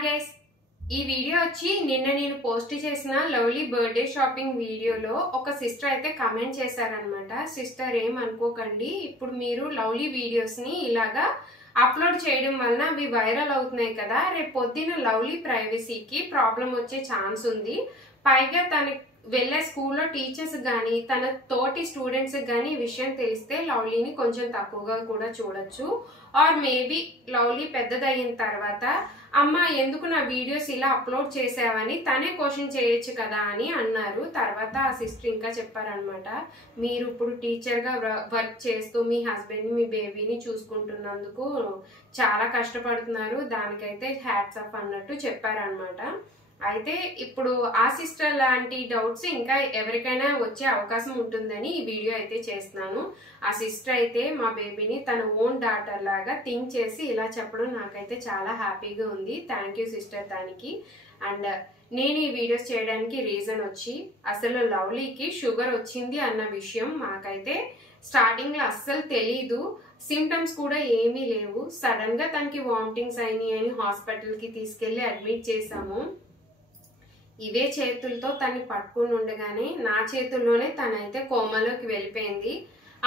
Hi guys, ఈ video వచ్చి నిన్న నేను పోస్ట్ చేసిన లవ్లీ బర్త్డే షాపింగ్ వీడియోలో ఒక సిస్టర్ అయితే కమెంట్ చేశారనమాట. సిస్టర్ ఏమనుకోకండి, ఇప్పుడు మీరు లవ్లీ వీడియోస్ ని ఇలాగా అప్లోడ్ చేయడం వలన అవి వైరల్ అవుతున్నాయి కదా, రేపు పొద్దున లవ్లీ ప్రైవసీకి ప్రాబ్లం వచ్చే ఛాన్స్ ఉంది. పైగా తన వెళ్ళే స్కూల్లో టీచర్స్ కానీ తన తోటి స్టూడెంట్స్ కానీ ఈ విషయం తెలిస్తే లవ్లీని కొంచెం తక్కువగా కూడా చూడొచ్చు. ఆర్ మేబీ లవ్లీ పెద్దదయిన తర్వాత అమ్మ ఎందుకు నా వీడియోస్ ఇలా అప్లోడ్ చేసావని తనే క్వశ్చన్ చేయొచ్చు కదా అని అన్నారు. తర్వాత ఆ సిస్టర్ ఇంకా చెప్పారనమాట, మీరు ఇప్పుడు టీచర్గా వర్క్ చేస్తూ మీ హస్బెండ్ మీ బేబీని చూసుకుంటున్నందుకు చాలా కష్టపడుతున్నారు, దానికైతే హ్యాట్స్ ఆఫ్ అన్నట్టు చెప్పారనమాట. అయితే ఇప్పుడు ఆ సిస్టర్ లాంటి డౌట్స్ ఇంకా ఎవరికైనా వచ్చే అవకాశం ఉంటుందని ఈ వీడియో అయితే చేస్తున్నాను. ఆ సిస్టర్ అయితే మా బేబీని తన ఓన్ డాటర్ లాగా థింక్ చేసి ఇలా చెప్పడం నాకైతే చాలా హ్యాపీగా ఉంది. థ్యాంక్ యూ సిస్టర్ దానికి. అండ్ నేను ఈ వీడియోస్ చేయడానికి రీజన్ వచ్చి, అసలు లవ్లీకి షుగర్ వచ్చింది అన్న విషయం మాకైతే స్టార్టింగ్ లో అస్సలు తెలీదు. సిమ్టమ్స్ కూడా ఏమీ లేవు. సడన్ గా తనకి వామిటింగ్స్ అయినాయి అని హాస్పిటల్ కి తీసుకెళ్లి అడ్మిట్ చేసాము. ఇవే చేతులతో తనని పట్టుకుని ఉండగానే నా చేతుల్లోనే తనైతే కోమాలోకి వెళ్ళిపోయింది.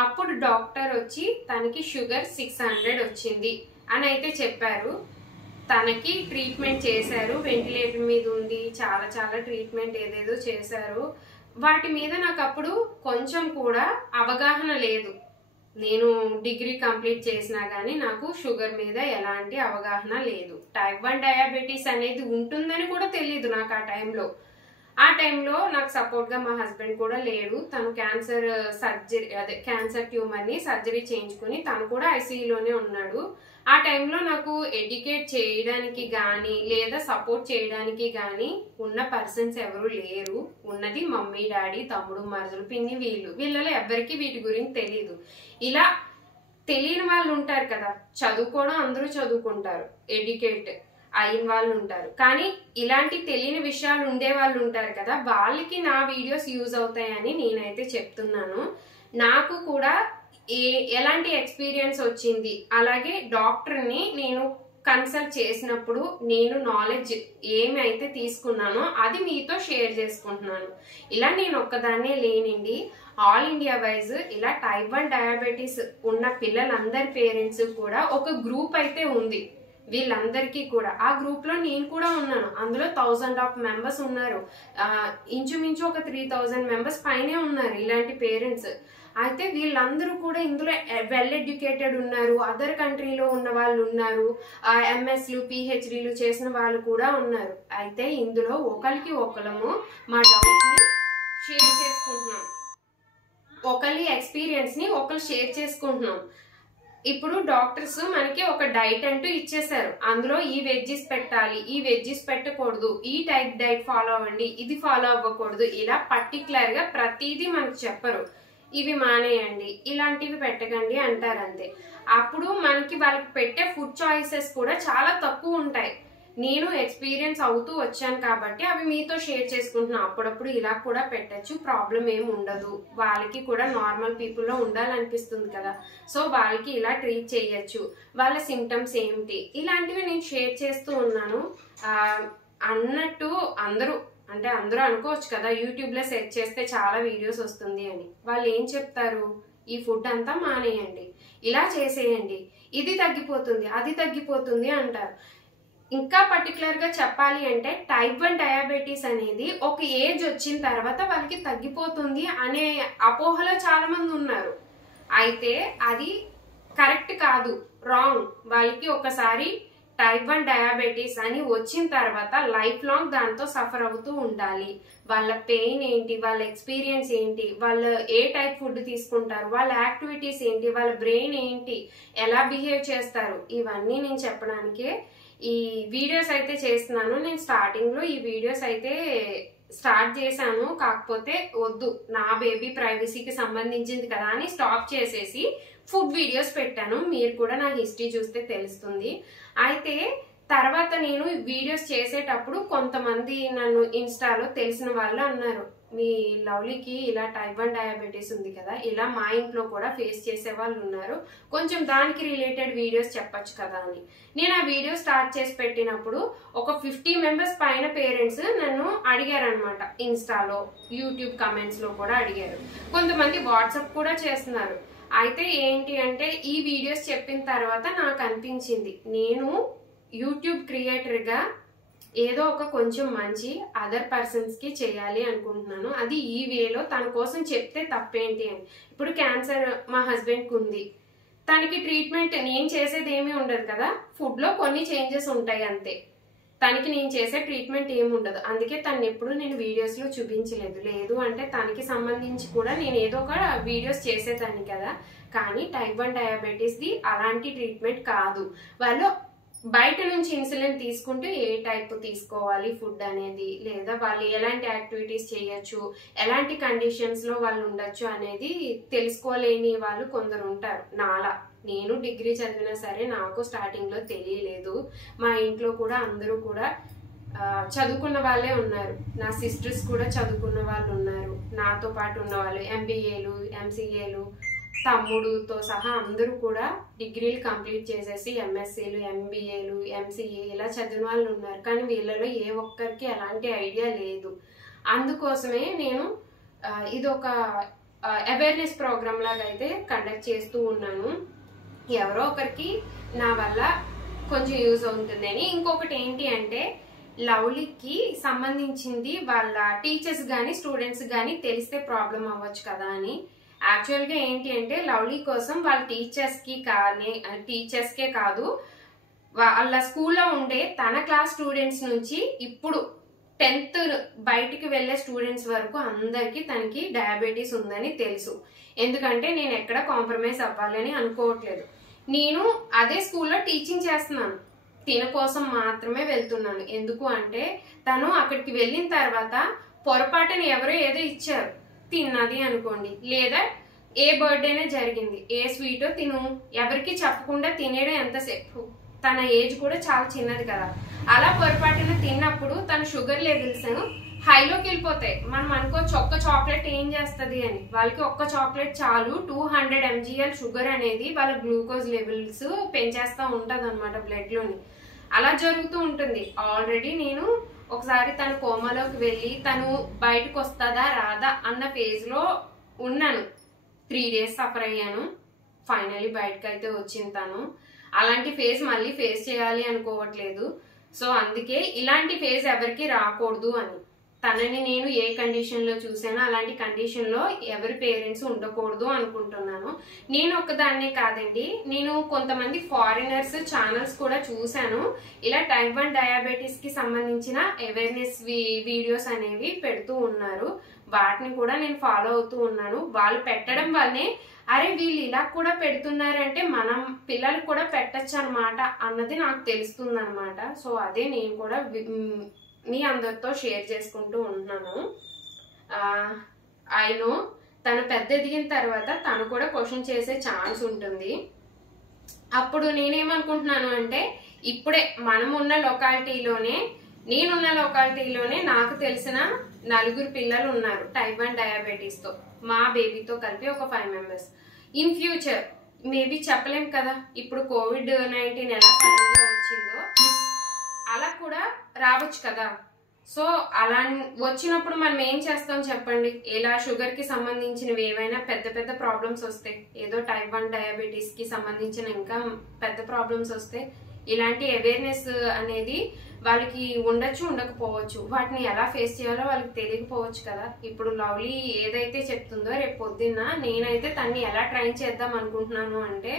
అప్పుడు డాక్టర్ వచ్చి తనకి షుగర్ 600 వచ్చింది అని అయితే చెప్పారు. తనకి ట్రీట్మెంట్ చేశారు, వెంటిలేటర్ మీద ఉంది, చాలా చాలా ట్రీట్మెంట్ ఏదేదో చేశారు. వాటి మీద నాకు అప్పుడు కొంచెం కూడా అవగాహన లేదు. నేను డిగ్రీ కంప్లీట్ చేసినా కానీ నాకు షుగర్ మీద ఎలాంటి అవగాహన లేదు. టైప్ 1 డయాబెటీస్ అనేది ఉంటుందని కూడా తెలియదు నాకు ఆ టైంలో నాకు సపోర్ట్ గా మా హస్బెండ్ కూడా లేడు. తను క్యాన్సర్ ట్యూమర్ ని సర్జరీ చేయించుకుని తను కూడా ఐసీయూలోనే ఉన్నాడు. ఆ టైంలో నాకు ఎడ్యుకేట్ చేయడానికి గానీ లేదా సపోర్ట్ చేయడానికి గానీ ఉన్న పర్సన్స్ ఎవరు లేరు. ఉన్నది మమ్మీ, డాడీ, తమ్ముడు, మరుదులు, పిన్ని, వీళ్ళలో ఎవరికి వీటి గురించి తెలీదు. ఇలా తెలియని వాళ్ళు ఉంటారు కదా, చదువుకోవడం అందరూ చదువుకుంటారు, ఎడ్యుకేట్ అయిన వాళ్ళు ఉంటారు, కానీ ఇలాంటి తెలియని విషయాలు ఉండే వాళ్ళు ఉంటారు కదా, వాళ్ళకి నా వీడియోస్ యూజ్ అవుతాయని నేనైతే చెప్తున్నాను. నాకు కూడా ఎలాంటి ఎక్స్పీరియన్స్ వచ్చింది, అలాగే డాక్టర్ని నేను కన్సల్ట్ చేసినప్పుడు నేను నాలెడ్జ్ ఏమైతే తీసుకున్నానో అది మీతో షేర్ చేసుకుంటున్నాను. ఇలా నేను ఒక్కదాన్నే లేనండి, ఆల్ ఇండియా వైజ్ ఇలా టైప్ 1 డయాబెటీస్ ఉన్న పిల్లలందరి పేరెంట్స్ కూడా ఒక గ్రూప్ అయితే ఉంది. వీళ్ళందరికీ కూడా ఆ గ్రూప్ లో నేను కూడా ఉన్నాను. అందులో 1000 ఆఫ్ మెంబర్స్ ఉన్నారు. ఇంచుమించు ఒక 3000 మెంబర్స్ పైనే ఉన్నారు ఇలాంటి పేరెంట్స్. అయితే వీళ్ళందరూ కూడా ఇందులో వెల్ ఎడ్యుకేటెడ్ ఉన్నారు, అదర్ కంట్రీలో ఉన్న వాళ్ళు ఉన్నారు, ఎంఎస్లు పిహెచ్డీలు చేసిన వాళ్ళు కూడా ఉన్నారు. అయితే ఇందులో ఒకరికి ఒకరము మా డౌట్స్ ని షేర్ చేసుకుంటున్నాం, ఒకరి ఎక్స్పీరియన్స్ ని ఒకరు షేర్ చేసుకుంటున్నాం. ఇప్పుడు డాక్టర్స్ మనకి ఒక డైట్ అంటూ ఇచ్చేసారు. అందులో ఈ వెజ్జెస్ పెట్టాలి, ఈ వెజ్జెస్ పెట్టకూడదు, ఈ టైప్ డైట్ ఫాలో అవ్వండి, ఇది ఫాలో అవ్వకూడదు, ఇలా పర్టికులర్ గా ప్రతిదీ మనకు చెప్పరు. ఇవి మానేయండి, ఇలాంటివి పెట్టకండి అంటారు అంతే. అప్పుడు మనకి వాళ్ళకి పెట్టే ఫుడ్ చాయిసెస్ కూడా చాలా తక్కువ ఉంటాయి. నేను ఎక్స్పీరియన్స్ అవుతూ వచ్చాను కాబట్టి అవి మీతో షేర్ చేసుకుంటున్నాను. అప్పుడప్పుడు ఇలా కూడా పెట్టచ్చు, ప్రాబ్లం ఏమి ఉండదు. వాళ్ళకి కూడా నార్మల్ పీపుల్ లో ఉండాలనిపిస్తుంది కదా, సో వాళ్ళకి ఇలా ట్రీట్ చేయొచ్చు. వాళ్ళ సిమ్టమ్స్ ఏమిటి ఇలాంటివి నేను షేర్ చేస్తూ ఉన్నాను. అన్నట్టు అందరూ అనుకోవచ్చు కదా, యూట్యూబ్ లో సెర్చ్ చేస్తే చాలా వీడియోస్ వస్తుంది అని. వాళ్ళు ఏం చెప్తారు, ఈ ఫుడ్ అంతా మానేయండి, ఇలా చేసేయండి, ఇది తగ్గిపోతుంది, అది తగ్గిపోతుంది అంటారు. ఇంకా పర్టికులర్ గా చెప్పాలి అంటే టైప్ 1 డయాబెటీస్ అనేది ఒక ఏజ్ వచ్చిన తర్వాత వాళ్ళకి తగ్గిపోతుంది అనే అపోహలో చాలా మంది ఉన్నారు. అయితే అది కరెక్ట్ కాదు, రాంగ్. వాళ్ళకి ఒకసారి టైప్ 1 డయాబెటీస్ అని వచ్చిన తర్వాత లైఫ్ లాంగ్ దాంతో సఫర్ అవుతూ ఉండాలి. వాళ్ళ పెయిన్ ఏంటి, వాళ్ళ ఎక్స్పీరియన్స్ ఏంటి, వాళ్ళు ఏ టైప్ ఫుడ్ తీసుకుంటారు, వాళ్ళ యాక్టివిటీస్ ఏంటి, వాళ్ళ బ్రెయిన్ ఏంటి, ఎలా బిహేవ్ చేస్తారు, ఇవన్నీ నేను చెప్పడానికే ఈ వీడియోస్ అయితే చేస్తున్నాను. నేను స్టార్టింగ్ లో ఈ వీడియోస్ అయితే స్టార్ట్ చేశాను, కాకపోతే వద్దు నా బేబీ ప్రైవసీకి సంబంధించింది కదా అని స్టాప్ చేసేసి ఫుడ్ వీడియోస్ పెట్టాను. మీరు కూడా నా హిస్టరీ చూస్తే తెలుస్తుంది. అయితే తర్వాత నేను వీడియోస్ చేసేటప్పుడు కొంతమంది నన్ను ఇన్స్టాలో తెలిసిన వాళ్ళు అన్నారు, మీ లవ్లీకి ఇలా టైప్ 1 డయాబెటీస్ ఉంది కదా, ఇలా మా ఇంట్లో కూడా ఫేస్ చేసే వాళ్ళు ఉన్నారు, కొంచెం దానికి రిలేటెడ్ వీడియోస్ చెప్పొచ్చు కదా అని నేను ఆ వీడియో స్టార్ట్ చేసి పెట్టినప్పుడు ఒక 50 మెంబర్స్ పైన పేరెంట్స్ నన్ను అడిగారు అనమాట. ఇన్స్టాలో, యూట్యూబ్ కమెంట్స్ లో కూడా అడిగారు, కొంతమంది వాట్సాప్ కూడా చేస్తున్నారు. అయితే ఏంటి అంటే ఈ వీడియోస్ చెప్పిన తర్వాత నాకు అనిపించింది, నేను యూట్యూబ్ క్రియేటర్గా ఏదో ఒక కొంచెం మంచి అదర్ పర్సన్స్ కి చేయాలి అనుకుంటున్నాను. అది ఈ వేలో తన కోసం చెప్తే తప్పేంటి అని. ఇప్పుడు క్యాన్సర్ మా హస్బెండ్ కి ఉంది, తనకి ట్రీట్మెంట్ నేను చేసేది ఏమీ ఉండదు కదా, ఫుడ్ లో కొన్ని చేంజెస్ ఉంటాయి అంతే, తనకి నేను చేసే ట్రీట్మెంట్ ఏమి ఉండదు. అందుకే తను ఎప్పుడు నేను వీడియోస్ లో చూపించలేదు. లేదు అంటే తనకి సంబంధించి కూడా నేను ఏదో ఒక వీడియోస్ చేసేదాన్ని కదా. కానీ టైప్ 1 డయాబెటీస్ ది అలాంటి ట్రీట్మెంట్ కాదు. వాళ్ళు బయట నుంచి ఇన్సులిన్ తీసుకుంటూ ఏ టైప్ తీసుకోవాలి ఫుడ్ అనేది, లేదా వాళ్ళు ఎలాంటి యాక్టివిటీస్ చేయొచ్చు, ఎలాంటి కండిషన్స్ లో వాళ్ళు ఉండొచ్చు అనేది తెలుసుకోలేని వాళ్ళు కొందరు ఉంటారు. నాలా నేను డిగ్రీ చదివినా సరే నాకు స్టార్టింగ్ లో తెలియలేదు. మా ఇంట్లో కూడా అందరూ కూడా చదువుకున్న వాళ్ళే ఉన్నారు. నా సిస్టర్స్ కూడా చదువుకున్న వాళ్ళు ఉన్నారు, నాతో పాటు ఉన్న వాళ్ళు ఎంబీఏలు, ఎంసీఏలు, తమ్ముడుతో సహా అందరూ కూడా డిగ్రీలు కంప్లీట్ చేసేసి ఎంఎస్సీలు, ఎంబీఏలు, ఎంసీఏ ఇలా చదివిన వాళ్ళు ఉన్నారు. కానీ వీళ్ళలో ఏ ఒక్కరికి ఎలాంటి ఐడియా లేదు. అందుకోసమే నేను ఇది ఒక అవేర్నెస్ ప్రోగ్రామ్ లాగా అయితే కండక్ట్ చేస్తూ ఉన్నాను. ఎవరో ఒకరికి నా వల్ల కొంచెం యూజ్ అవుతుందని. ఇంకొకటి ఏంటి అంటే లవ్లీకి సంబంధించింది వాళ్ళ టీచర్స్ కానీ స్టూడెంట్స్ కానీ తెలిస్తే ప్రాబ్లం అవ్వచ్చు కదా అని. యాక్చువల్గా ఏంటి అంటే లవ్లీ కోసం వాళ్ళ టీచర్స్కే కాదు, వాళ్ళ స్కూల్లో ఉండే తన క్లాస్ స్టూడెంట్స్ నుంచి ఇప్పుడు 10th బయటికి వెళ్లే స్టూడెంట్స్ వరకు అందరికి తనకి డయాబెటీస్ ఉందని తెలుసు. ఎందుకంటే నేను ఎక్కడ కాంప్రమైజ్ అవ్వాలని అనుకోవట్లేదు. నేను అదే స్కూల్లో టీచింగ్ చేస్తున్నాను, తిన కోసం మాత్రమే వెళ్తున్నాను. ఎందుకు అంటే తను అక్కడికి వెళ్ళిన తర్వాత పొరపాటున ఎవరో ఏదో ఇచ్చారు, తిన్నది అనుకోండి, లేదా ఏ బర్త్డేనే జరిగింది, ఏ స్వీటో తిను ఎవరికి చెప్పకుండా తినేయడం ఎంతసేపు, తన ఏజ్ కూడా చాలా చిన్నది కదా. అలా పొరపాటున తిన్నప్పుడు తన షుగర్ లెవెల్స్ హైలోకి వెళ్ళిపోతాయి. మనం అనుకోవచ్చు ఒక్క చాక్లెట్ ఏం చేస్తుంది అని, వాళ్ళకి ఒక్క చాక్లెట్ చాలు 200 mgl షుగర్ అనేది వాళ్ళ గ్లూకోజ్ లెవెల్స్ పెంచేస్తూ ఉంటుంది అనమాట బ్లడ్ లోని. అలా జరుగుతూ ఉంటుంది. ఆల్రెడీ నేను ఒకసారి తన కోమాలోకి వెళ్ళి తను బయటకు వస్తుందా రాదా అన్న ఫేజ్ లో ఉన్నాను. 3 days సఫర్ అయ్యాను. ఫైనలీ బయటకు అయితే వచ్చింది తను. అలాంటి ఫేజ్ మళ్ళీ ఫేస్ చేయాలి అనుకోవట్లేదు. సో అందుకే ఇలాంటి ఫేజ్ ఎవరికి రాకూడదు అని. తనని నేను ఏ కండిషన్ లో చూసానో అలాంటి కండిషన్ లో ఎవరి పేరెంట్స్ ఉండకూడదు అనుకుంటున్నాను. నేను ఒక్కదాన్నే కాదండి, నేను కొంతమంది ఫారినర్స్ ఛానల్స్ కూడా చూశాను. ఇలా టైప్ 1 డయాబెటీస్ కి సంబంధించిన అవేర్నెస్ వీడియోస్ అనేవి పెడుతూ ఉన్నారు. వాటిని కూడా నేను ఫాలో అవుతూ ఉన్నాను. వాళ్ళు పెట్టడం వల్లనే అరే వీళ్ళు ఇలా కూడా పెడుతున్నారంటే మనం పిల్లలకు కూడా పెట్టచ్చు అనమాట అన్నది నాకు తెలుస్తుంది అనమాట. సో అదే నేను కూడా మీ అందరితో షేర్ చేసుకుంటూ ఉంటున్నాను. ఐ నో తను పెద్ద ఎదిగిన తర్వాత తను కూడా క్వశ్చన్ చేసే ఛాన్స్ ఉంటుంది. అప్పుడు నేనేమనుకుంటున్నాను అంటే ఇప్పుడే నేనున్న లొకాలిటీలోనే నాకు తెలిసిన 4 పిల్లలు ఉన్నారు టైప్ 1 డయాబెటీస్ తో, మా బేబీతో కలిపి ఒక 5 members. ఇన్ ఫ్యూచర్ మేబీ చెప్పలేం కదా, ఇప్పుడు COVID-19 ఎలా సడన్గా వచ్చిందో అలా కూడా రావచ్చు కదా. సో అలా వచ్చినప్పుడు మనం ఏం చేస్తాం చెప్పండి. ఇలా షుగర్ కి సంబంధించినవి ఏవైనా పెద్ద పెద్ద ప్రాబ్లమ్స్ వస్తే, ఏదో టైప్ 1 డయాబెటీస్ కి సంబంధించిన ఇంకా పెద్ద ప్రాబ్లమ్స్ వస్తే ఇలాంటి అవేర్నెస్ అనేది వాళ్ళకి ఉండొచ్చు, ఉండకపోవచ్చు. వాటిని ఎలా ఫేస్ చేయాలో వాళ్ళకి తెలియకపోవచ్చు కదా. ఇప్పుడు లవ్లీ ఏదైతే చెప్తుందో రేపు పొద్దున్న నేనైతే తన్ని ఎలా ట్రైన్ చేద్దాం అనుకుంటున్నాను అంటే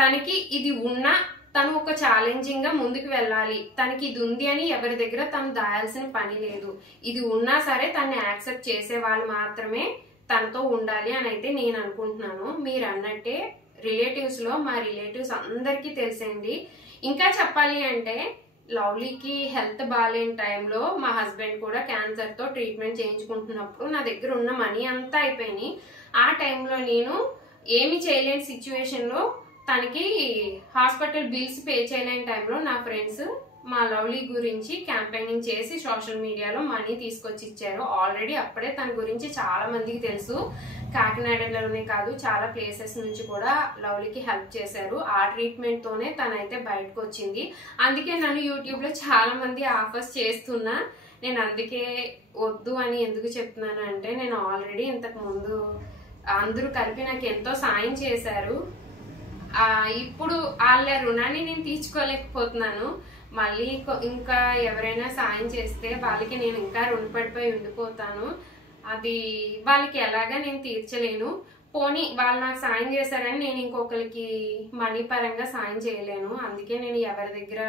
తనకి ఇది ఉన్నా తను ఒక ఛాలెంజింగ్ గా ముందుకు వెళ్ళాలి. తనకి ఇది ఉంది అని ఎవరి దగ్గర తను దాయాల్సిన పని లేదు. ఇది ఉన్నా సరే తన్ని యాక్సెప్ట్ చేసే వాళ్ళు మాత్రమే తనతో ఉండాలి అని అయితే నేను అనుకుంటున్నాను. మీరు అన్నట్టే రిలేటివ్స్ లో మా రిలేటివ్స్ అందరికీ తెలిసింది. ఇంకా చెప్పాలి అంటే లవ్లీకి హెల్త్ బాగాలేని టైంలో మా హస్బెండ్ కూడా క్యాన్సర్ తో ట్రీట్మెంట్ చేయించుకుంటున్నప్పుడు నా దగ్గర ఉన్న మనీ అంతా అయిపోయినాయి. ఆ టైంలో నేను ఏమి చేయలేని సిచ్యువేషన్ లో తనకి హాస్పిటల్ బిల్స్ పే చేయలేని టైంలో నా ఫ్రెండ్స్ మా లవ్లీ గురించి క్యాంపెయినింగ్ చేసి సోషల్ మీడియాలో మనీ తీసుకొచ్చి ఇచ్చారు. ఆల్రెడీ అప్పుడే తన గురించి చాలా మందికి తెలుసు. కాకినాడలోనే కాదు చాలా ప్లేసెస్ నుంచి కూడా లవ్లీకి హెల్ప్ చేశారు. ఆ ట్రీట్మెంట్ తోనే తనైతే బయటకు వచ్చింది. అందుకే నన్ను యూట్యూబ్ లో చాలా మంది ఆఫర్స్ చేస్తున్నా. నేను అందుకే వద్దు అని ఎందుకు చెప్తున్నాను అంటే, నేను ఆల్రెడీ ఇంతకు ముందు అందరూ కలిపి నాకు ఎంతో సాయం చేశారు. ఇప్పుడు వాళ్ళ రుణాన్ని నేను తీర్చుకోలేకపోతున్నాను. మళ్ళీ ఇంకా ఎవరైనా సాయం చేస్తే వాళ్ళకి నేను ఇంకా రుణపడిపోయి ఉండిపోతాను. అది వాళ్ళకి ఎలాగా నేను తీర్చలేను. పోనీ వాళ్ళు నాకు సాయం చేశారని నేను ఇంకొకరికి మనీ పరంగా సాయం చేయలేను. అందుకే నేను ఎవరి దగ్గర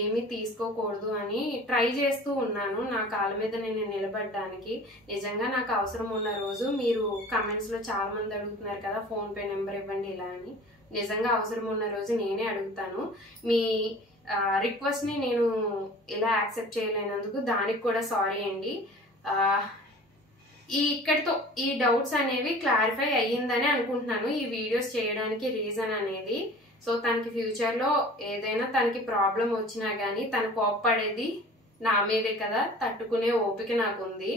ఏమీ తీసుకోకూడదు అని ట్రై చేస్తూ ఉన్నాను, నా కాళ్ళ మీద నేను నిలబడడానికి. నిజంగా నాకు అవసరం ఉన్న రోజు మీరు కమెంట్స్ లో చాలా మంది అడుగుతున్నారు కదా ఫోన్ పే నెంబర్ ఇవ్వండి ఇలా అని. నిజంగా అవసరం ఉన్న రోజు నేనే అడుగుతాను. మీ రిక్వెస్ట్ ని నేను ఇలా యాక్సెప్ట్ చేయలేనందుకు దానికి కూడా సారీ అండి. ఇక్కడితో ఈ డౌట్స్ అనేవి క్లారిఫై అయ్యిందని అనుకుంటున్నాను ఈ వీడియోస్ చేయడానికి రీజన్ అనేది. సో తనకి ఫ్యూచర్ లో ఏదైనా తనకి ప్రాబ్లం వచ్చినా గానీ తను కోప్పడేది నా మీదే కదా, తట్టుకునే ఓపిక నాకు ఉంది.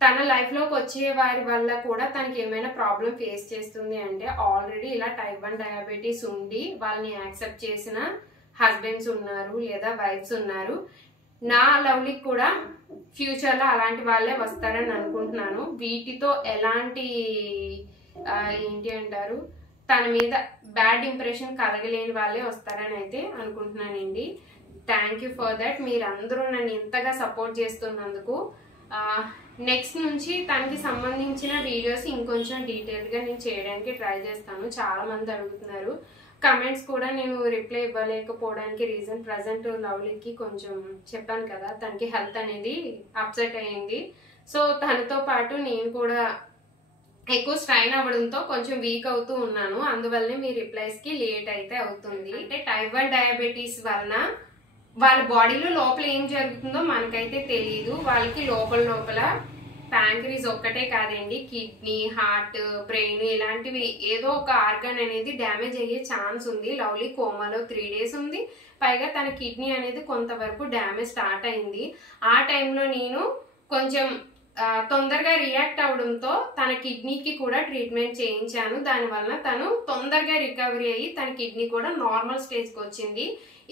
తన లైఫ్ లోకి వచ్చే వారి వల్ల కూడా తనకి ఏమైనా ప్రాబ్లం ఫేస్ చేస్తుంది అంటే, ఆల్రెడీ ఇలా టైప్ 1 డయాబెటీస్ ఉండి వాళ్ళని యాక్సెప్ట్ చేసిన హస్బెండ్స్ ఉన్నారు లేదా వైఫ్స్ ఉన్నారు. నా లవ్లీకి కూడా ఫ్యూచర్ లో అలాంటి వాళ్ళే వస్తారని అనుకుంటున్నాను. వీటితో ఎలాంటి ఏంటి అంటారు, తన మీద బ్యాడ్ ఇంప్రెషన్ కలగలేని వాళ్ళే వస్తారని అయితే అనుకుంటున్నానండి. Thank you for that. మీరందరూ నన్ను ఇంతగా సపోర్ట్ చేస్తున్నందుకు. నెక్స్ట్ నుంచి తనకి సంబంధించిన వీడియోస్ ఇంకొంచెం డీటెయిల్ గా నేను చేయడానికి ట్రై చేస్తాను. చాలా మంది అడుగుతున్నారు. కమెంట్స్ కూడా నేను రిప్లై ఇవ్వలేకపోవడానికి రీజన్, ప్రజెంట్ లవ్లీకి కొంచెం చెప్పాను కదా తనకి హెల్త్ అనేది అప్సెట్ అయ్యింది. సో తనతో పాటు నేను కూడా ఎక్కువ స్ట్రైన్ అవ్వడంతో కొంచెం వీక్ అవుతూ ఉన్నాను. అందువల్లనే మీ రిప్లైస్ కి లేట్ అయితే అవుతుంది. అంటే టైప్ 1 డయాబెటీస్ వలన వాళ్ళ బాడీలో లోపల ఏం జరుగుతుందో మనకైతే తెలియదు. వాళ్ళకి లోపల ప్యాంక్రీస్ ఒక్కటే కాదండి, కిడ్నీ, హార్ట్, బ్రెయిన్ ఇలాంటివి ఏదో ఒక ఆర్గాన్ అనేది డ్యామేజ్ అయ్యే ఛాన్స్ ఉంది. లవ్లీ కోమాలో 3 days ఉంది. పైగా తన కిడ్నీ అనేది కొంతవరకు డ్యామేజ్ స్టార్ట్ అయింది. ఆ టైంలో నేను కొంచెం తొందరగా రియాక్ట్ అవడంతో తన కిడ్నీకి కూడా ట్రీట్మెంట్ చేయించాను. దానివల్ల తను తొందరగా రికవరీ అయ్యి తన కిడ్నీ కూడా నార్మల్ స్టేజ్కి వచ్చింది.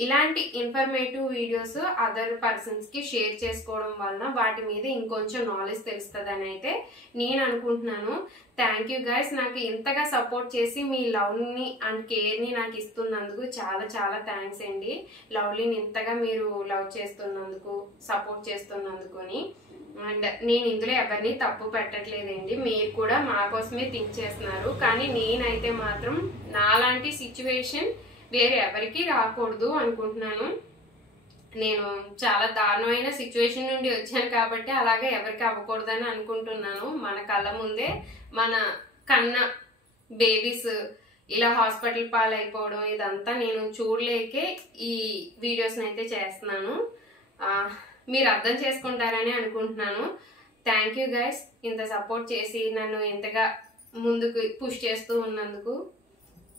ఇలాంటి ఇన్ఫర్మేటివ్ వీడియోస్ అదర్ పర్సన్స్ కి షేర్ చేసుకోవడం వలన వాటి మీద ఇంకొంచెం నాలెడ్జ్ తెలుస్తుందని అయితే నేను అనుకుంటున్నాను. Thank you guys. నాకు ఇంతగా సపోర్ట్ చేసి మీ లవ్ ని అండ్ కేర్ ని నాకు ఇస్తున్నందుకు చాలా చాలా థ్యాంక్స్ అండి. లవ్లీని ఇంతగా మీరు లవ్ చేస్తున్నందుకు, సపోర్ట్ చేస్తున్నందుకుని. అండ్ నేను ఇందులో ఎవరిని తప్పు పెట్టట్లేదండి, మీరు కూడా మా కోసమే థింక్ చేస్తున్నారు. కానీ నేనైతే మాత్రం నాలాంటి సిచ్యువేషన్ వేరే ఎవరికి రాకూడదు అనుకుంటున్నాను. నేను చాలా దారుణమైన సిచ్యువేషన్ నుండి వచ్చాను కాబట్టి అలాగే ఎవరికి అవ్వకూడదని అనుకుంటున్నాను. మన కళ్ళ ముందే మన కన్న బేబీస్ ఇలా హాస్పిటల్ పాలైపోవడం ఇదంతా నేను చూడలేకే ఈ వీడియోస్ అయితే చేస్తున్నాను. మీరు అర్థం చేసుకుంటారని అనుకుంటున్నాను. థ్యాంక్ యూ గైస్, ఇంత సపోర్ట్ చేసి నన్ను ఇంతగా ముందుకు పుష్ చేస్తూ ఉన్నందుకు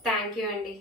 థ్యాంక్ యూ అండి.